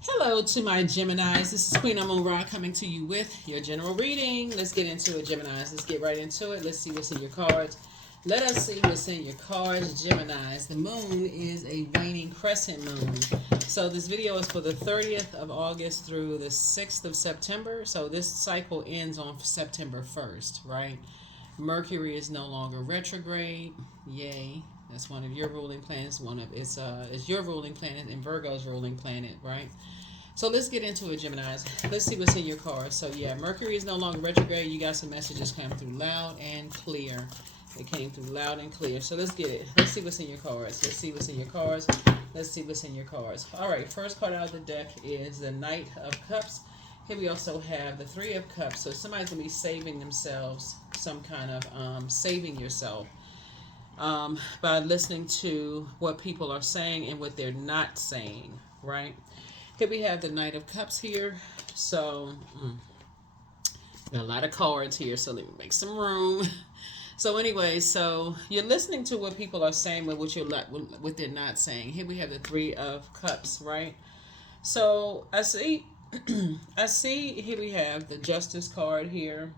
Hello to my Geminis. This is Queen Amun Ra coming to you with your general reading. Let's get into it, Geminis. Let's get right into it. Let's see what's in your cards. Let us see what's in your cards, Geminis. The moon is a waning crescent moon. So this video is for the 30th of August through the 6th of September. So this cycle ends on September 1st, right? Mercury is no longer retrograde. Yay. That's one of your ruling planets. It's your ruling planet and Virgo's ruling planet, right? So let's get into it, Geminis. Let's see what's in your cards. So yeah, Mercury is no longer retrograde. You got some messages coming through loud and clear. It came through loud and clear. So let's get it. Let's see what's in your cards. Let's see what's in your cards. Let's see what's in your cards. All right, first card out of the deck is the Knight of Cups. Here we also have the Three of Cups. So somebody's going to be saving themselves, some kind of saving yourself by listening to what people are saying and what they're not saying, right? Here we have the Knight of Cups here. So, got a lot of cards here, so let me make some room. So anyway, so you're listening to what people are saying, but what they're not saying. Here we have the Three of Cups, right? So I see, here we have the Justice card here.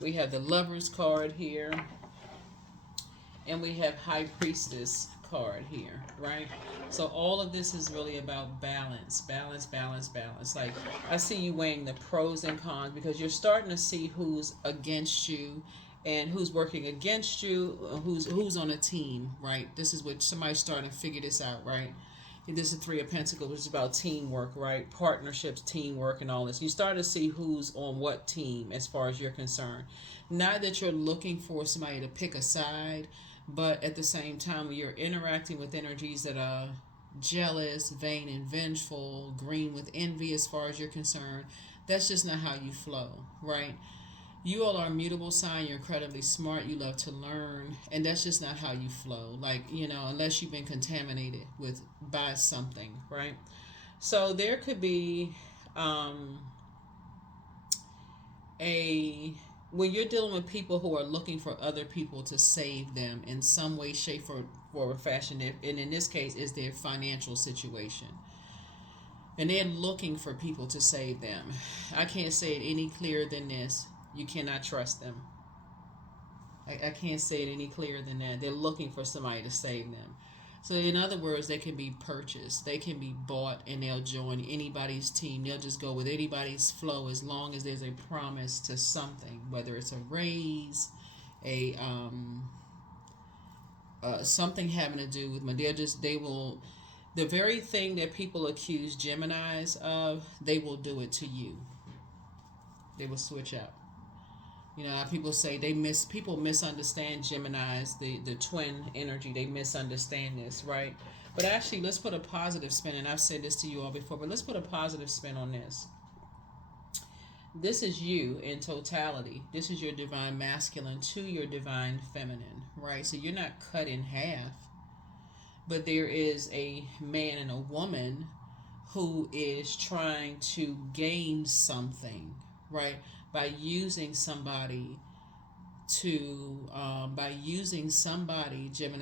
We have the Lovers card here. And we have High Priestess card here, right? So all of this is really about balance. Like, I see you weighing the pros and cons because you're starting to see who's against you and who's working against you, who's on a team, right? This is what somebody's starting to figure this out, right? And this is Three of Pentacles, which is about teamwork, right? Partnerships, teamwork, and all this. You start to see who's on what team as far as you're concerned. Not that you're looking for somebody to pick a side, but at the same time, when you're interacting with energies that are jealous, vain, and vengeful, green with envy as far as you're concerned, that's just not how you flow, right? You all are a mutable sign. You're incredibly smart. You love to learn. And that's just not how you flow. Like, unless you've been contaminated by something, right? So there could be when you're dealing with people who are looking for other people to save them in some way, shape, or fashion, and in this case is their financial situation, and they're looking for people to save them. I can't say it any clearer than this. You cannot trust them. I can't say it any clearer than that. They're looking for somebody to save them. So in other words, they can be purchased. They can be bought, and they'll join anybody's team. They'll just go with anybody's flow as long as there's a promise to something, whether it's a raise, a something having to do with money. The very thing that people accuse Geminis of, they will do it to you. They will switch up. People say people misunderstand Geminis, the twin energy. They misunderstand this, right? But actually, let's put a positive spin, and I've said this to you all before, but let's put a positive spin on this. This is you in totality. This is your divine masculine to your divine feminine, right? So you're not cut in half, but there is a man and a woman who is trying to gain something, right? By using somebody, Gemini,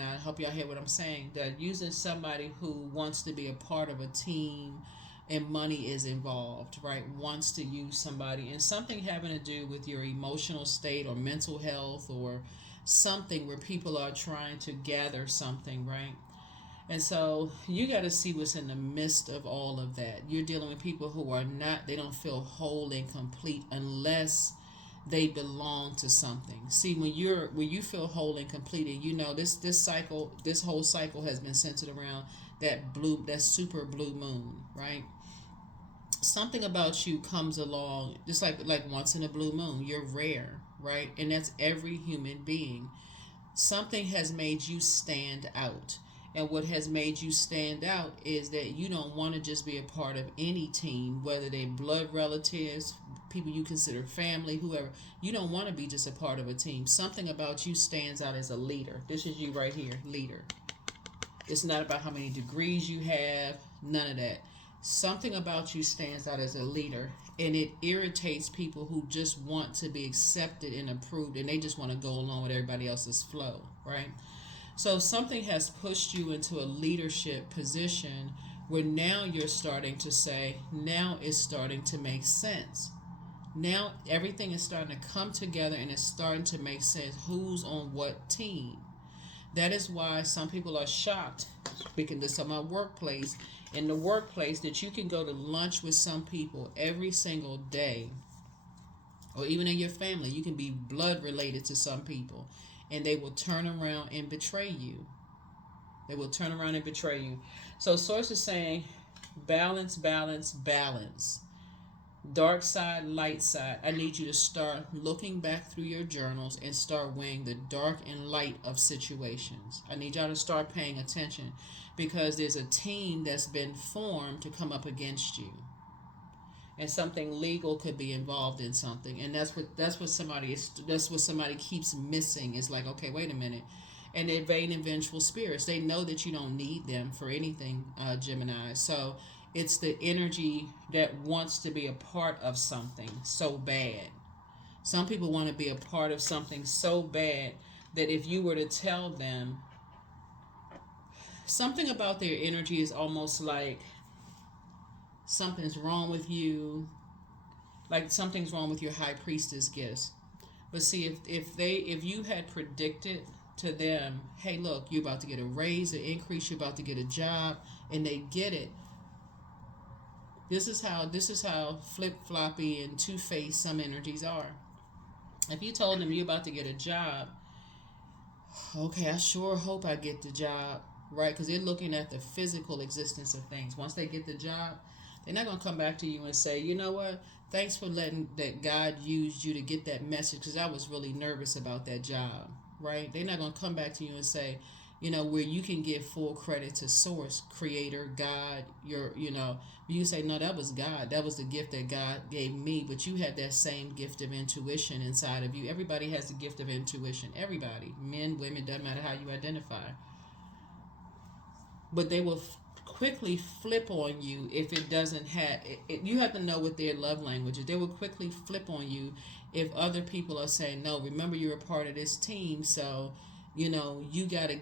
I hope y'all hear what I'm saying. That using somebody who wants to be a part of a team and money is involved, right? Wants to use somebody and something having to do with your emotional state or mental health or something where people are trying to gather something, right? And so you got to see what's in the midst of all of that. You're dealing with people who are not, they don't feel whole and complete unless they belong to something. See, when you feel whole and complete, and this whole cycle has been centered around that super blue moon, right? Something about you comes along just like once in a blue moon. You're rare, right? And that's every human being. Something has made you stand out. And what has made you stand out is that you don't want to just be a part of any team, whether they're blood relatives, people you consider family, whoever. You don't want to be just a part of a team. Something about you stands out as a leader. This is you right here, leader. It's not about how many degrees you have, none of that. Something about you stands out as a leader, and it irritates people who just want to be accepted and approved, and they just want to go along with everybody else's flow, right? So something has pushed you into a leadership position where now you're starting to say, now it's starting to make sense. Now everything is starting to come together and it's starting to make sense. Who's on what team? That is why some people are shocked, speaking to some of my workplace, in the workplace, that you can go to lunch with some people every single day, or even in your family. You can be blood related to some people, and they will turn around and betray you. They will turn around and betray you. So source is saying balance, balance, balance. Dark side, light side. I need you to start looking back through your journals and start weighing the dark and light of situations. I need y'all to start paying attention, because there's a team that's been formed to come up against you. And something legal could be involved in something. And that's what somebody keeps missing. It's like, okay, wait a minute. And they're vain and vengeful spirits. They know that you don't need them for anything, Gemini. So it's the energy that wants to be a part of something so bad. Some people want to be a part of something so bad that if you were to tell them something about their energy, is almost like something's wrong with you, like something's wrong with your high priestess gifts. But see, if you had predicted to them, hey, look, you're about to get a raise, an increase, you're about to get a job, and they get it. This is how flip-floppy and two-faced some energies are. If you told them you're about to get a job, okay, I sure hope I get the job, right? Because they're looking at the physical existence of things. Once they get the job, they're not going to come back to you and say, you know what, thanks for letting that God used you to get that message, because I was really nervous about that job, right? They're not going to come back to you and say, where you can give full credit to source, creator, God, you say, no, that was God. That was the gift that God gave me. But you had that same gift of intuition inside of you. Everybody has the gift of intuition. Everybody, men, women, doesn't matter how you identify. But they will quickly flip on you if it doesn't have it. You have to know what their love language is. They will quickly flip on you if other people are saying, no, remember, you're a part of this team, so you gotta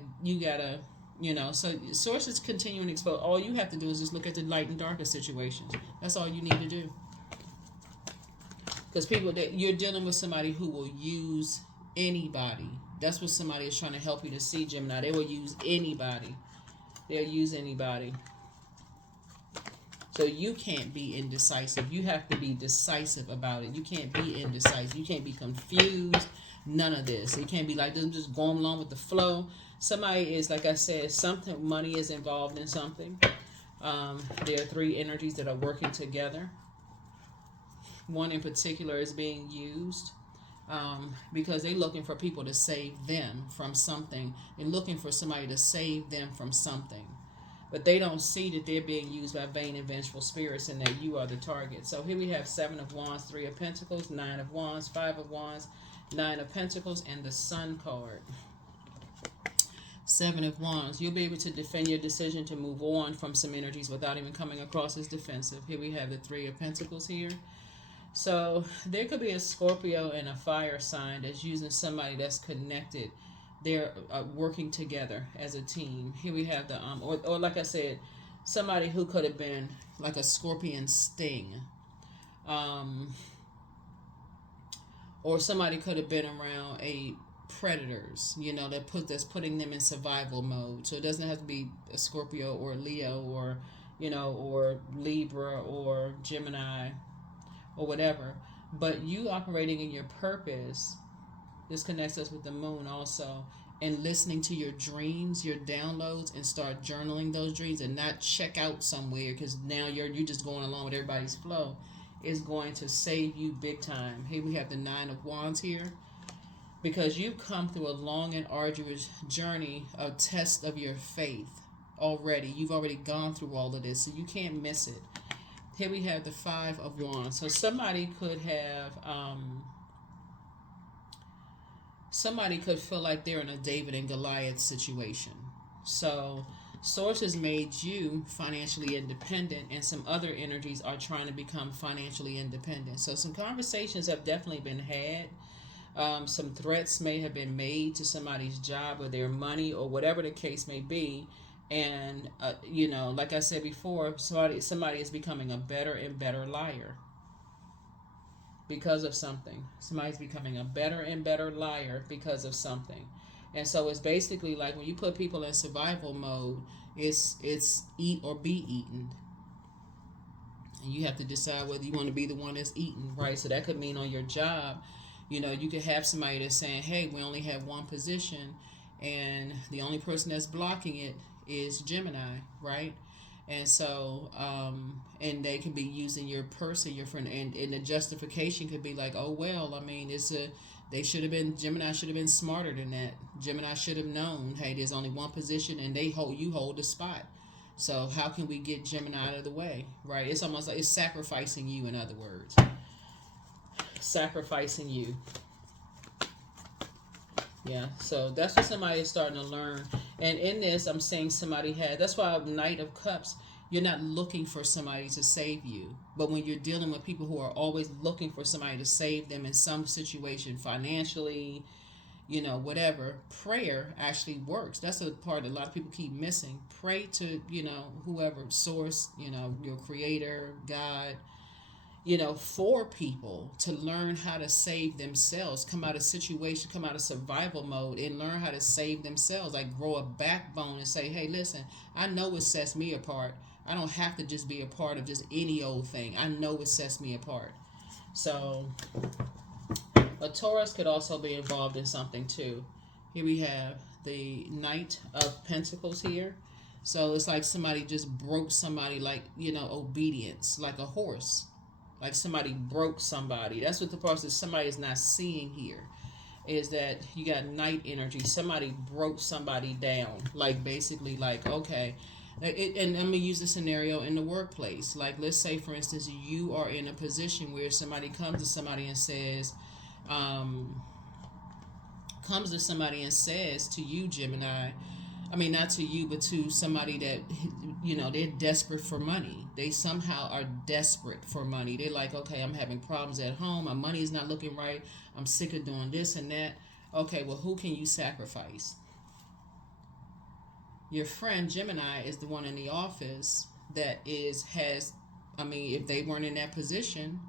so source is continuing to expose. All you have to do is just look at the light and darker situations. That's all you need to do, because people that you're dealing with, somebody who will use anybody. That's what somebody is trying to help you to see, Gemini. They will use anybody. They'll use anybody. So you can't be indecisive. You have to be decisive about it. You can't be indecisive. You can't be confused. None of this. You can't be like them, just going along with the flow. Somebody is, like I said, something, money is involved in something. There are three energies that are working together. One in particular is being used because they're looking for people to save them from something. They're looking for somebody to save them from something. But they don't see that they're being used by vain and vengeful spirits and that you are the target. So here we have 7 of Wands, 3 of Pentacles, 9 of Wands, 5 of Wands, 9 of Pentacles, and the Sun card. 7 of Wands. You'll be able to defend your decision to move on from some energies without even coming across as defensive. Here we have the 3 of Pentacles here. So there could be a Scorpio and a fire sign that's using somebody that's connected. They're working together as a team. Here we have the or like I said, somebody who could have been like a scorpion sting, or somebody could have been around a predators, that's putting them in survival mode. So it doesn't have to be a Scorpio or Leo or or Libra or Gemini or whatever. But you operating in your purpose. This connects us with the moon also, and listening to your dreams, your downloads, and start journaling those dreams, and not check out somewhere because now you're just going along with everybody's flow, is going to save you big time. Here we have the 9 of Wands here, because you've come through a long and arduous journey, a test of your faith already. You've already gone through all of this, so you can't miss it. Here we have the 5 of Wands. So somebody could have somebody could feel like they're in a David and Goliath situation. So source has made you financially independent, and some other energies are trying to become financially independent. So some conversations have definitely been had. Some threats may have been made to somebody's job or their money or whatever the case may be. And like I said before, somebody is becoming a better and better liar because of something. Somebody's becoming a better and better liar because of something. And so it's basically like when you put people in survival mode, it's eat or be eaten. And you have to decide whether you want to be the one that's eaten, right? So that could mean on your job, you could have somebody that's saying, hey, we only have one position, and the only person that's blocking it is Gemini, right? And so, and they can be using your person, your friend, and the justification could be like, oh, well, I mean, Gemini should have been smarter than that. Gemini should have known, hey, there's only one position and you hold the spot. So how can we get Gemini out of the way, right? It's almost like it's sacrificing you, in other words. Sacrificing you. Yeah, so that's what somebody is starting to learn. And in this, I'm saying that's why Knight of Cups, you're not looking for somebody to save you. But when you're dealing with people who are always looking for somebody to save them in some situation, financially, whatever, prayer actually works. That's the part that a lot of people keep missing. Pray to, whoever, source, your creator, God, for people to learn how to save themselves, come out of situation, come out of survival mode and learn how to save themselves, like grow a backbone and say, hey, listen, I know it sets me apart. I don't have to just be a part of just any old thing. I know it sets me apart. So a Taurus could also be involved in something too. Here we have the Knight of Pentacles here. So it's like somebody just broke somebody, like, obedience, like a horse. Like somebody broke somebody. That's what the person, somebody is not seeing here, is that you got Knight energy. Somebody broke somebody down. Like basically like, okay. And I'm going to use the scenario in the workplace. Like let's say, for instance, you are in a position where somebody comes to somebody and says to you, Gemini, I mean, not to you, but to somebody that, they're desperate for money. They somehow are desperate for money. They're like, okay, I'm having problems at home. My money is not looking right. I'm sick of doing this and that. Okay, well, who can you sacrifice? Your friend Gemini is the one in the office that if they weren't in that position,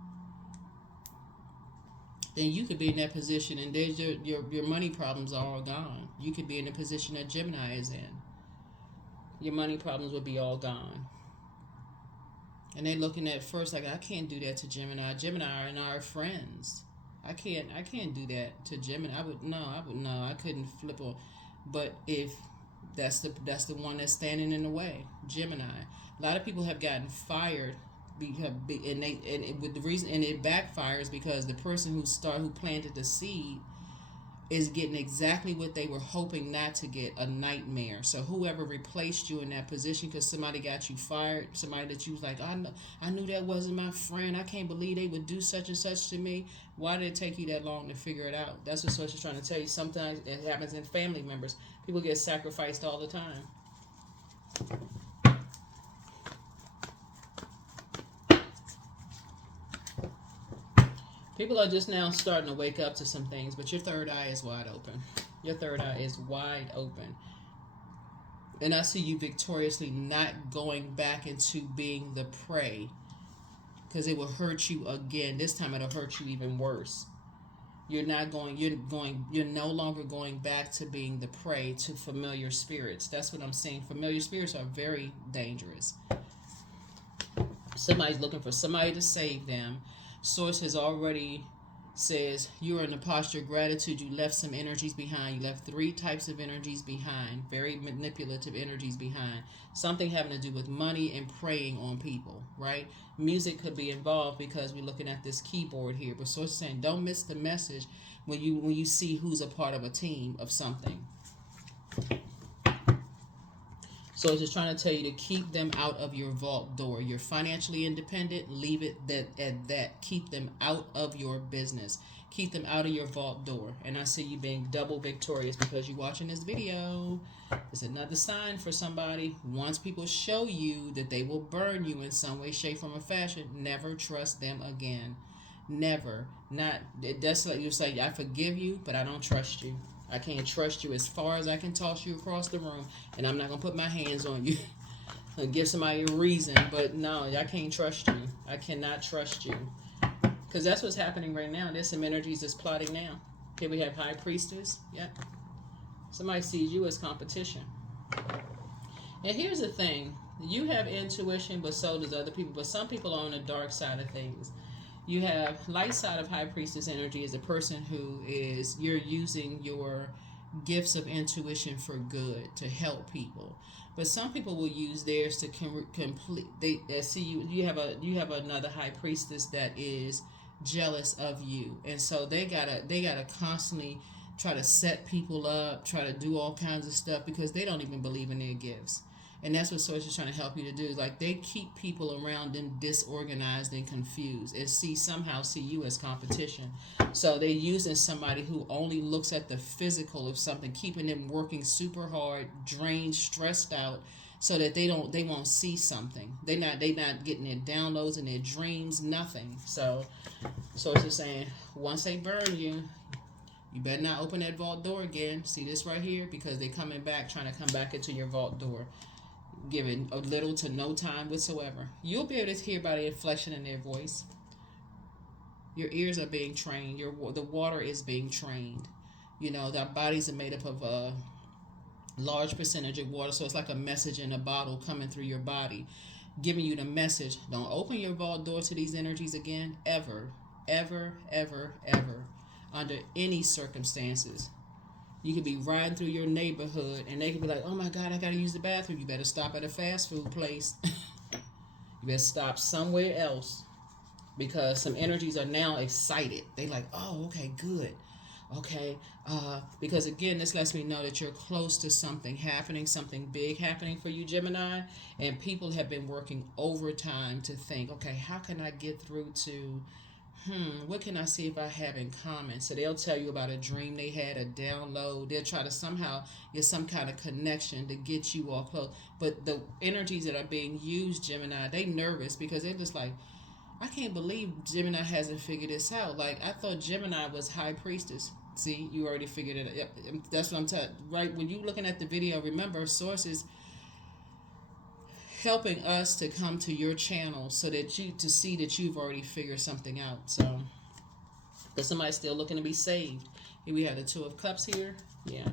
then you could be in that position and there's your money problems are all gone. You could be in the position that Gemini is in. Your money problems would be all gone. And they're looking at first like, I can't do that to Gemini. Gemini and our friends. I can't do that to Gemini. I couldn't flip on. But if that's the one that's standing in the way, Gemini. A lot of people have gotten fired with the reason, and it backfires because the person who planted the seed is getting exactly what they were hoping not to get, a nightmare. So whoever replaced you in that position, because somebody got you fired, somebody that you was like, I knew that wasn't my friend. I can't believe they would do such and such to me. Why did it take you that long to figure it out? That's what Source is trying to tell you. Sometimes it happens in family members. People get sacrificed all the time. People are just now starting to wake up to some things, but your third eye is wide open. Your third eye is wide open. And I see you victoriously not going back into being the prey, because it will hurt you again. This time it'll hurt you even worse. You're no longer going back to being the prey to familiar spirits. That's what I'm saying. Familiar spirits are very dangerous. Somebody's looking for somebody to save them. Source has already says you are in a posture of gratitude. You left some energies behind. You left 3 types of energies behind, very manipulative energies behind. Something having to do with money and preying on people, right? Music could be involved because we're looking at this keyboard here. But Source is saying don't miss the message when you see who's a part of a team of something. So it's just trying to tell you to keep them out of your vault door. You're financially independent. Leave it at that. Keep them out of your business. Keep them out of your vault door. And I see you being double victorious because you're watching this video. It's another sign for somebody. Once people show you that they will burn you in some way, shape, form, or fashion, never trust them again. Never. Not. That's like you say, I forgive you, but I don't trust you. I can't trust you as far as I can toss you across the room, and I'm not going to put my hands on you and give somebody a reason, but no, I can't trust you. I cannot trust you. Because that's what's happening right now. There's some energies that's plotting now. Here we have High Priestess. Yep. Somebody sees you as competition. And here's the thing. You have intuition, but so does other people. But some people are on the dark side of things. You have light side of High Priestess energy is a person who is, you're using your gifts of intuition for good, to help people. But some people will use theirs to complete. They see you have another High Priestess that is jealous of you, and so they gotta constantly try to set people up, try to do all kinds of stuff because they don't even believe in their gifts. And that's what Source is trying to help you to do. Like, they keep people around them disorganized and confused, and somehow see you as competition. So they're using somebody who only looks at the physical of something, keeping them working super hard, drained, stressed out, so that they won't see something. They not getting their downloads and their dreams, nothing. So Source is saying, once they burn you, you better not open that vault door again. See this right here? Because they're coming back, trying to come back into your vault door. Given a little to no time whatsoever. You'll be able to hear by the inflection in their voice. Your ears are being trained. The water is being trained. You know, our bodies are made up of a large percentage of water, so it's like a message in a bottle coming through your body, giving you the message. Don't open your vault door to these energies again, ever, ever, ever, ever, under any circumstances. You could be riding through your neighborhood and they could be like, oh my God, I got to use the bathroom. You better stop at a fast food place. You better stop somewhere else, because some energies are now excited. They like, oh, okay, good. Okay. Because again, this lets me know that you're close to something happening, something big happening for you, Gemini. And people have been working overtime to think, okay, how can I get through to what can I see if I have in common? So they'll tell you about a dream they had, a download. They'll try to somehow get some kind of connection to get you all close. But the energies that are being used, Gemini, they nervous because they're just like, I can't believe Gemini hasn't figured this out. Like, I thought Gemini was High Priestess. See, you already figured it out. Yep, that's what I'm telling. Right, when you're looking at the video, remember, sources helping us to come to your channel so that to see that you've already figured something out. So, but somebody's still looking to be saved. Here we have the Two of Cups here. Yeah.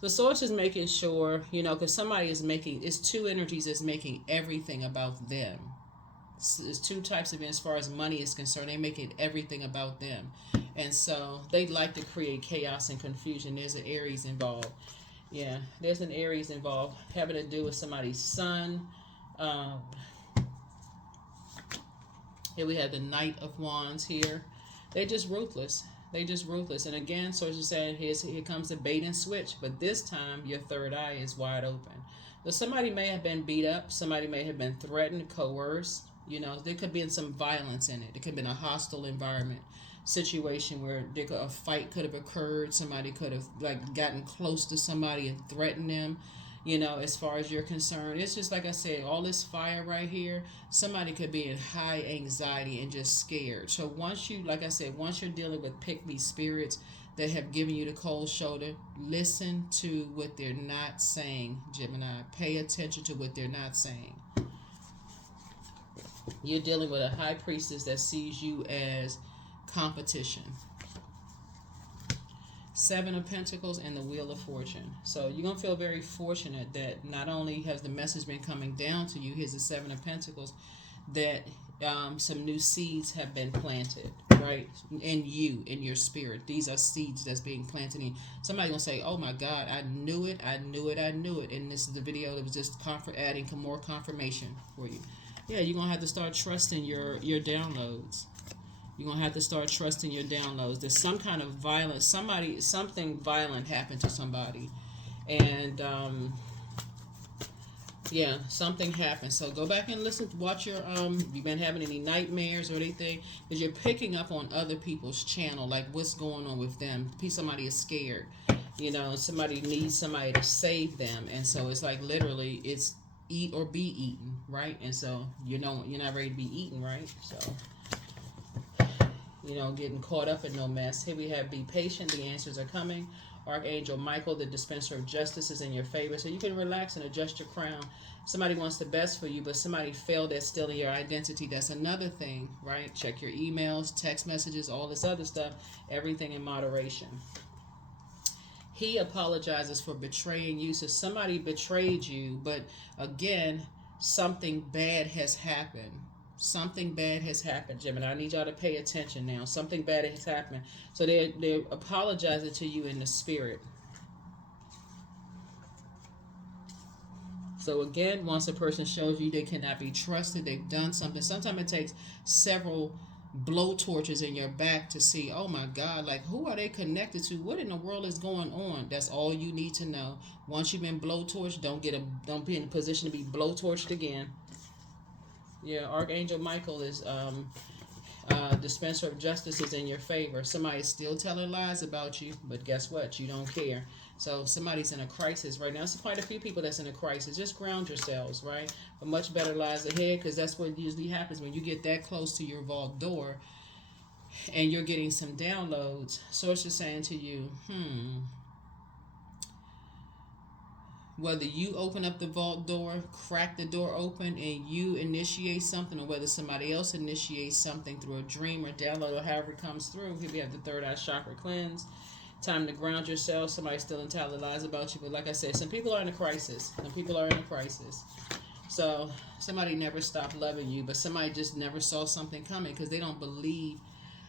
The source is making sure, because somebody is it's two energies that's making everything about them. There's two types of, as far as money is concerned, they make it everything about them. And so they like to create chaos and confusion. There's an Aries involved. Yeah, there's an Aries involved having to do with somebody's son. Here we have the Knight of Wands here. They're just ruthless. And again, source is saying, here comes the bait and switch. But this time, your third eye is wide open. So somebody may have been beat up. Somebody may have been threatened, coerced. There could be some violence in it. It could have been a hostile environment situation where a fight could have occurred. Somebody could have gotten close to somebody and threatened them. As far as you're concerned, it's just like I said, all this fire right here, somebody could be in high anxiety and just scared. So once you're dealing with pick-me spirits that have given you the cold shoulder, listen to what they're not saying, Gemini. Pay attention to what they're not saying. You're dealing with a High Priestess that sees you as competition. Seven of Pentacles and the Wheel of Fortune. So you're going to feel very fortunate that not only has the message been coming down to you, here's the Seven of Pentacles, that some new seeds have been planted, right? In your spirit. These are seeds that's being planted in. Somebody's going to say, oh my God, I knew it. And this is the video that was just adding more confirmation for you. Yeah, you're going to have to start trusting your downloads. You're going to have to start trusting your downloads. There's some kind of violence. Something violent happened to somebody. And, something happened. So go back and watch your, you've been having any nightmares or anything. Because you're picking up on other people's channel, like what's going on with them. Somebody is scared. Somebody needs somebody to save them. And so it's like literally, it's eat or be eaten, right? And so, you're not ready to be eaten, right? So... getting caught up in no mess. Here we have be patient. The answers are coming. Archangel Michael, the dispenser of justice, is in your favor. So you can relax and adjust your crown. Somebody wants the best for you, but somebody failed at stealing your identity. That's another thing, right? Check your emails, text messages, all this other stuff. Everything in moderation. He apologizes for betraying you. So somebody betrayed you, but again, something bad has happened. Something bad has happened, Gemini. I need y'all to pay attention now. Something bad has happened. So they're apologizing to you in the spirit. So again, once a person shows you they cannot be trusted, they've done something. Sometimes it takes several blow torches in your back to see, oh my God, like who are they connected to? What in the world is going on? That's all you need to know. Once you've been blowtorched, don't be in a position to be blowtorched again. Yeah, Archangel Michael is dispenser of justice is in your favor. Somebody's still telling lies about you, but guess what? You don't care. So somebody's in a crisis right now. There's quite a few people that's in a crisis. Just ground yourselves, right? But much better lies ahead, because that's what usually happens when you get that close to your vault door and you're getting some downloads. Source is saying to you, whether you open up the vault door, crack the door open, and you initiate something, or whether somebody else initiates something through a dream or download, or however it comes through. Here we have the third eye chakra cleanse. Time to ground yourself. Somebody's still telling lies about you. But like I said, some people are in a crisis. Some people are in a crisis. So somebody never stopped loving you, but somebody just never saw something coming because they don't believe.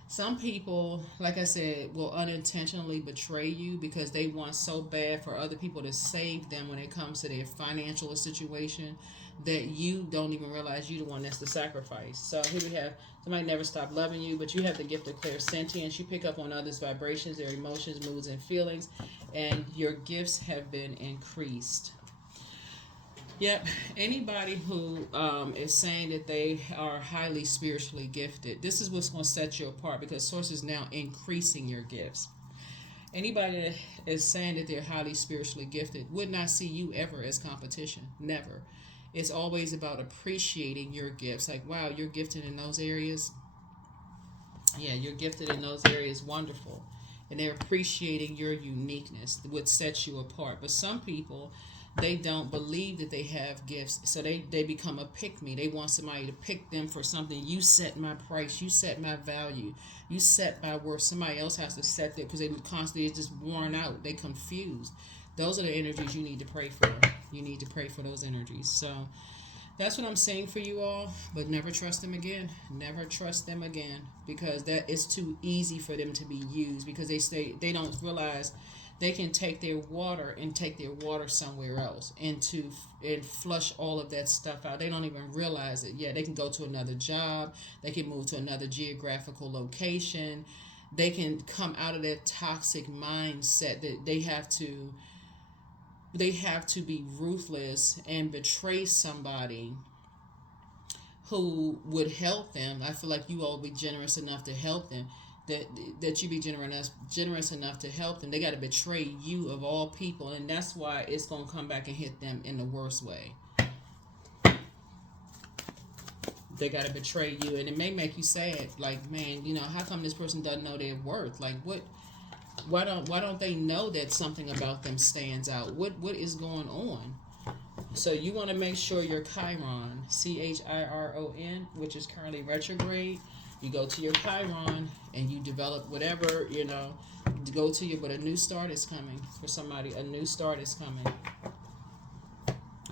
Some people, like I said, will unintentionally betray you because they want so bad for other people to save them when it comes to their financial situation that you don't even realize you're the one that's the sacrifice. So here we have somebody never stopped loving you, but you have the gift of clairsentience. You pick up on others' vibrations, their emotions, moods, and feelings, and your gifts have been increased. Yep, anybody who is saying that they are highly spiritually gifted, this is what's going to set you apart, because Source is now increasing your gifts. Anybody that is saying that they're highly spiritually gifted would not see you ever as competition. Never. It's always about appreciating your gifts. Like, wow, you're gifted in those areas. Yeah, you're gifted in those areas. Wonderful. And they're appreciating your uniqueness, what sets you apart. But some people, they don't believe that they have gifts, so they become a pick-me. They want somebody to pick them for something. You set my price, you set my value, you set my worth. Somebody else has to set that because they constantly is just worn out. They confused. Those are the energies you need to pray for. You need to pray for those energies. So that's what I'm saying for you all. But never trust them again. Never trust them again, because that is too easy for them to be used, because they don't realize they can take their water and take their water somewhere else and flush all of that stuff out. They don't even realize it. Yeah, they can go to another job. They can move to another geographical location. They can come out of that toxic mindset that they have to be ruthless and betray somebody who would help them. I feel like you all be generous enough to help them. That you be generous enough to help them. They got to betray you of all people, and that's why it's going to come back and hit them in the worst way. They got to betray you, and it may make you sad. Like, man, how come this person doesn't know their worth? Like, what? Why don't they know that something about them stands out? What is going on? So you want to make sure your Chiron, Chiron, which is currently retrograde. You go to your Chiron and you develop whatever, go to your, but a new start is coming for somebody. A new start is coming.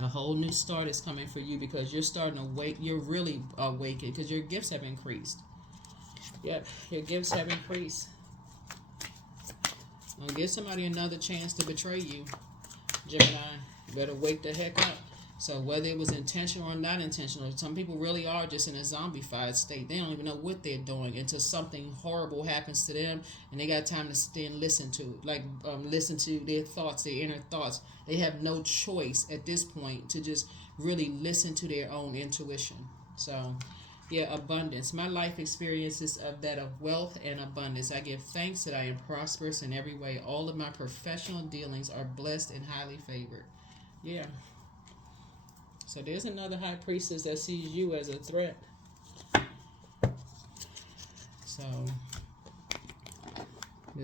A whole new start is coming for you, because you're starting to wake. You're really awakened because your gifts have increased. Yep, your gifts have increased. Don't give somebody another chance to betray you, Gemini. You better wake the heck up. So whether it was intentional or not intentional, some people really are just in a zombified state. They don't even know what they're doing until something horrible happens to them, and they got time to stay and listen to it. Like listen to their thoughts, their inner thoughts. They have no choice at this point to just really listen to their own intuition. So yeah, abundance. My life experiences of that of wealth and abundance. I give thanks that I am prosperous in every way. All of my professional dealings are blessed and highly favored. Yeah. So there's another high priestess that sees you as a threat. So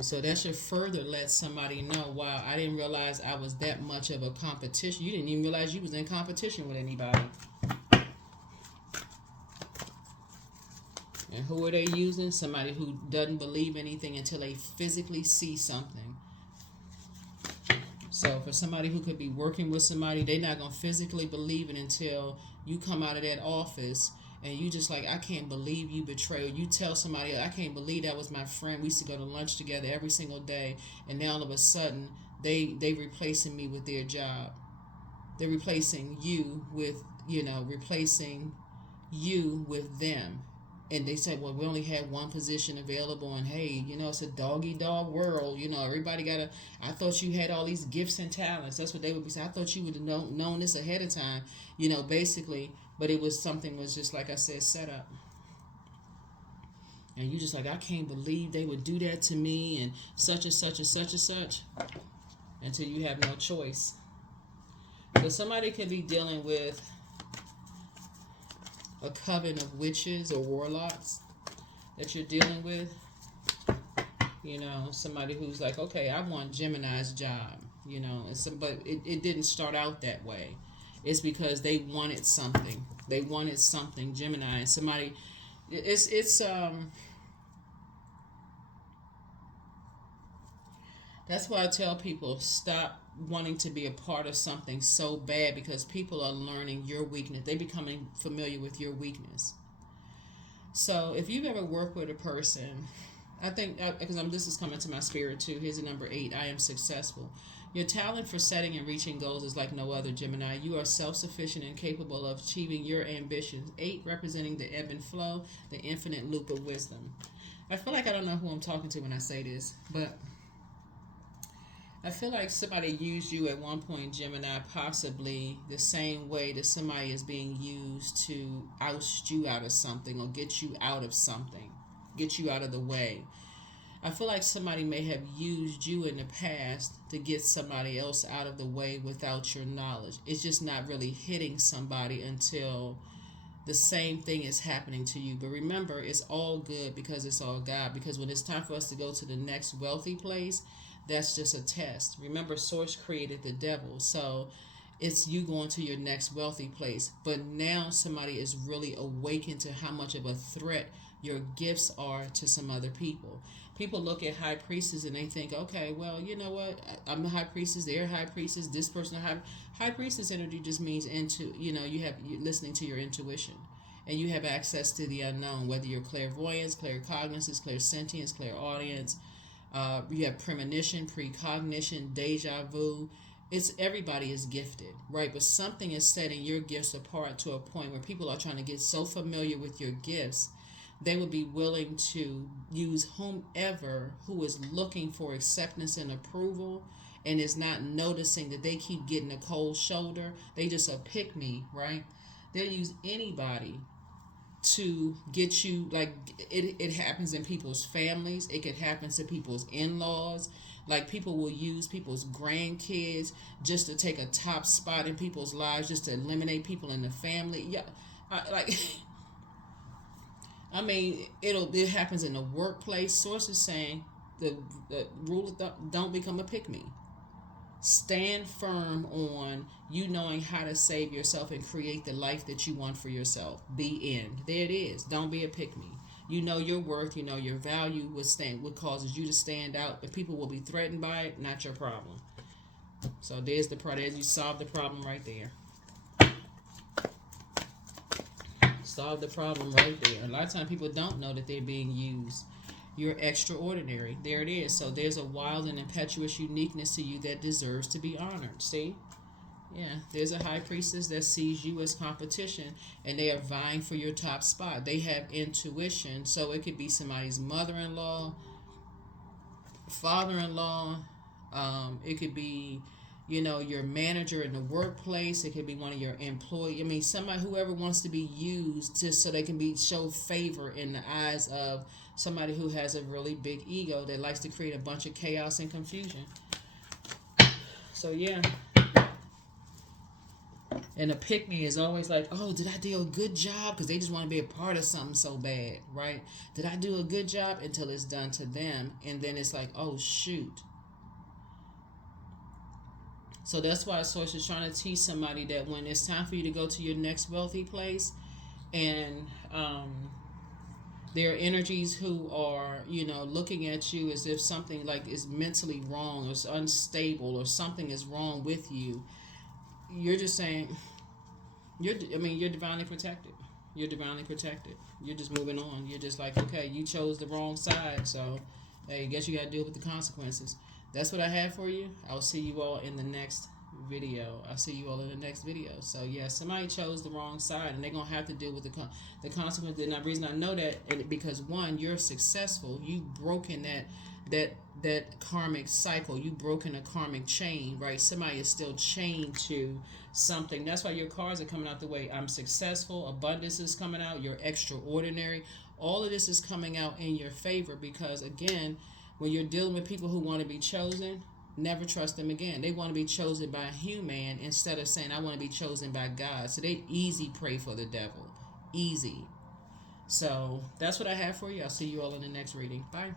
So that should further let somebody know, wow, I didn't realize I was that much of a competition. You didn't even realize you was in competition with anybody. And who are they using? Somebody who doesn't believe anything until they physically see something. So for somebody who could be working with somebody, they're not going to physically believe it until you come out of that office and you just like, I can't believe you betrayed. You tell somebody, I can't believe that was my friend. We used to go to lunch together every single day. And now all of a sudden, they replacing me with their job. They're replacing you with, replacing you with them. And they said, well, we only had one position available, and hey, it's a doggy dog world. Everybody I thought you had all these gifts and talents. That's what they would be saying. I thought you would have known this ahead of time, basically. But it was something was just, like I said, set up. And you just like, I can't believe they would do that to me, and such and such and such and such, until you have no choice. So somebody could be dealing with a coven of witches or warlocks that you're dealing with. Somebody who's like, okay, I want Gemini's job, but it didn't start out that way. It's because they wanted something. They wanted something, Gemini. And somebody, that's why I tell people, stop wanting to be a part of something so bad, because people are learning your weakness. They're becoming familiar with your weakness. So if you've ever worked with a person, I think, because this is coming to my spirit too. Here's a number 8. I am successful. Your talent for setting and reaching goals is like no other, Gemini. You are self-sufficient and capable of achieving your ambitions. 8 representing the ebb and flow, the infinite loop of wisdom. I feel like I don't know who I'm talking to when I say this, but I feel like somebody used you at one point, Gemini, possibly the same way that somebody is being used to oust you out of something or get you out of something, get you out of the way. I feel like somebody may have used you in the past to get somebody else out of the way without your knowledge. It's just not really hitting somebody until the same thing is happening to you. But remember, it's all good because it's all God. Because when it's time for us to go to the next wealthy place, that's just a test. Remember, Source created the devil. So it's you going to your next wealthy place. But now somebody is really awakened to how much of a threat your gifts are to some other people. People look at high priestess and they think, okay, well, you know what? I'm a high priestess. They're a high priestess. This person high priestess energy just means you're listening to your intuition, and you have access to the unknown. Whether you're clairvoyance, claircognizance, clairsentience, clairaudience, you have premonition, precognition, deja vu. Everybody is gifted, right? But something is setting your gifts apart to a point where people are trying to get so familiar with your gifts, they would be willing to use whomever who is looking for acceptance and approval and is not noticing that they keep getting a cold shoulder. They just a pick me, right? They'll use anybody to get you. Like it happens in people's families. It could happen to people's in-laws. Like people will use people's grandkids just to take a top spot in people's lives, just to eliminate people in the family. Yeah, it happens in the workplace. Source is saying the rule of thumb: don't become a pick me. Stand firm on you knowing how to save yourself and create the life that you want for yourself. Be in. There it is. Don't be a pick me. You know your worth. You know your value. What causes you to stand out. But people will be threatened by it. Not your problem. So there's the part. As you solve the problem right there. Solve the problem right there. A lot of times people don't know that they're being used. You're extraordinary. There it is. So there's a wild and impetuous uniqueness to you that deserves to be honored. See? Yeah. There's a high priestess that sees you as competition, and they are vying for your top spot. They have intuition. So it could be somebody's mother-in-law, father-in-law. It could be, your manager in the workplace. It could be one of your employees. I mean, somebody, whoever wants to be used just so they can show favor in the eyes of somebody who has a really big ego that likes to create a bunch of chaos and confusion. So yeah. And a pick-me is always like, oh, did I do a good job? Because they just want to be a part of something so bad, right? Did I do a good job? Until it's done to them. And then it's like, oh, shoot. So that's why Source is trying to teach somebody that when it's time for you to go to your next wealthy place, and there are energies who are, looking at you as if something like is mentally wrong or is unstable or something is wrong with you, you're just saying, you're divinely protected. You're divinely protected. You're just moving on. You're just like, okay, you chose the wrong side, so hey, I guess you got to deal with the consequences. That's what I have for you. I'll see you all in the next video. I'll see you all in the next video. So yeah, somebody chose the wrong side, and they're gonna have to deal with the consequences. And the reason I know that, because one, you're successful. You've broken that karmic cycle. You've broken a karmic chain, right? Somebody is still chained to something. That's why your cards are coming out the way. I'm successful. Abundance is coming out. You're extraordinary. All of this is coming out in your favor, because again, when you're dealing with people who want to be chosen, never trust them again. They want to be chosen by a human instead of saying, I want to be chosen by God. So they easy pray for the devil. Easy. So that's what I have for you. I'll see you all in the next reading. Bye.